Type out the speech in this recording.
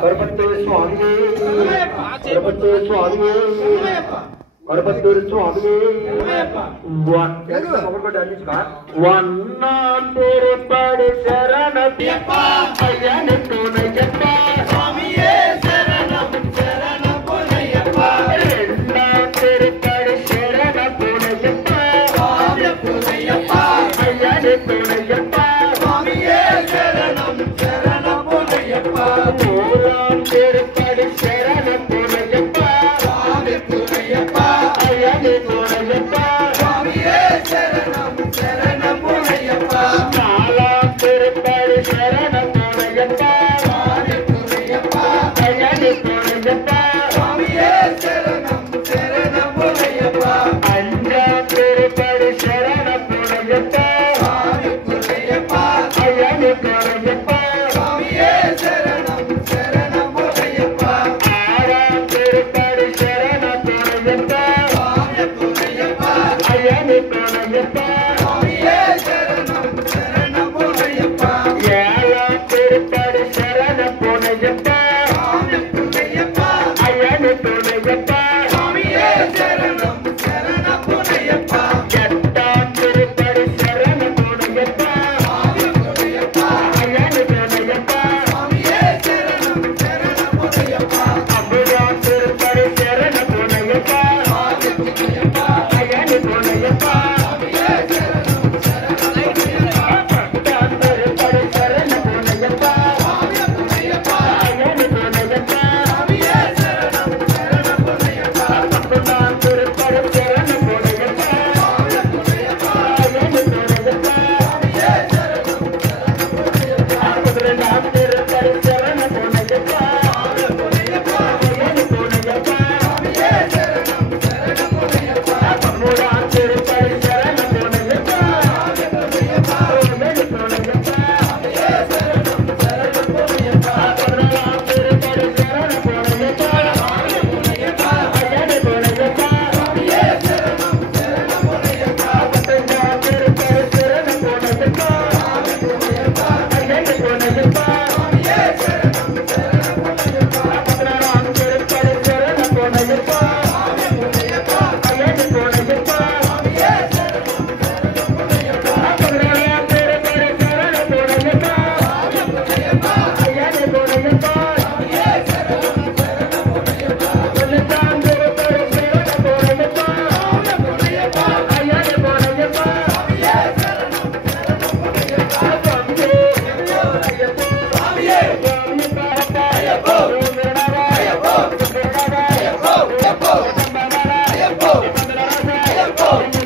கருப்பத்தூர் சுவாமியே கருப்பத்தூர் சுவாமியே கருப்பத்தூர் சுவாமியே ஒன்னாம் திருப்படி சரணப்பியப்பா ஐயனு துணையப்பா சுவாமியே சரணம் சரணம் புனையப்பா ரெண்டாம் திருப்படி சரண புனையப்பா சுவாமி புனையப்பா ஐயனு துணையப்பா சுவாமியே சரணம் சரணம் புனையப்பா மூலாம் திருப்படி சரண புனையப்பா சுவாமி புனையப்பா ஐயனு துணையப்பா சுவாமியே சரணம் சரணம் புனையப்பா நாலாம் திருப்படி சரண புனையப்பா சுவாமி புனையப்பா ஐயனு துணையப்பா சுவாமியே சரணம் சரணம் புனையப்பா அஞ்சாம் திருப்படி சரண புனையப்பா சுவாமி புனையப்பா ஐயனு துணையப்பா சுவாமியே சரணம் சரணம் புனையப்பா ஆறாம் திருப்படி சரண புனையப்பா சுவாமி புனையப்பா ஐயனு துணையப்பா சுவாமியே சரணம் சரணம் புனையப்பா ஏழாம் திருப்படி சரண புனையப்பா சுவாமி புனையப்பா ஐயனு துணையப்பா சுவாமியே சரணம் சரணம் புனையப்பா எட்டாம் திருப்படி சரண புனையப்பா சுவாமி புனையப்பா ஐயனு துணையப்பா சுவாமியே சரணம் சரணம் புனையப்பா ஒன்பதாம் திருப்படி சரண புனையப்பா சுவாமி புனையப்பா ஐயனு துணையப்பா சுவாமியே சரணம் சரணம் புனையப்பா பத்தாம் திருப்படி சரண புனையப்பா சுவாமி புனையப்பா ஐயனு துணையப்பா சுவாமியே சரணம் சரணம் புனையப்பா பத்தாம் திருப்படி சரண புனையப்பா சுவாமி புனையப்பா ஐயனு துணையப்பா சுவாமியே சரணம் சரணம் புனையப்பா பதினெட்டாம் திருப்படி சரண புனையப்பா சுவாமி புனையப்பா ஐயனு துணையப்பா சுவாமியே சரணம் சரணம் புனையப்பா பதிமூணாம் திருப்படி சரண புனையப்பா சுவாமி புனையப்பா ஐயனு துணையப்பா சுவாமியே சரணம் சரணம் புனையப்பா பதினாலாம் திருப்படி சரண புனையப்பா சுவாமி புனையப்பா ஐயனு துணையப்பா சுவாமியே சரணம் சரணம் புனையப்பா பதினஞ்சாம் திருப்படி சரண புனையப்பா சுவாமி புனையப்பா ஐயனு துணையப்பா சுவாமியே சரணம் சரணம் புனையப்பா பதினாறாம் திருப்படி சரண புனையப்பா சுவாமி புனையப்பா ஐயனு துணையப்பா சுவாமியே சரணம் சரணம் புனையப்பா பதினேழாம் திருப்படி சரண புனையப்பா சுவாமி புனையப்பா ஐயனு துணையப்பா சுவாமியே சரணம் சரணம் புனையப்பா பதினெட்டாம் திருப்படி சரண புனையப்பா சுவாமி புனையப்பா ஐயனு துணையப்பா சுவாமியே சரணம் சரணம் புனையப்பா சுவாமியே ஐயப்போ சுவாமியே சுவாமி பாப்பா ஐயப்போ ஐயப்போ ஐயப்போ ஐயப்போ ஐயப்போ ஐயப்போ ஐயப்போ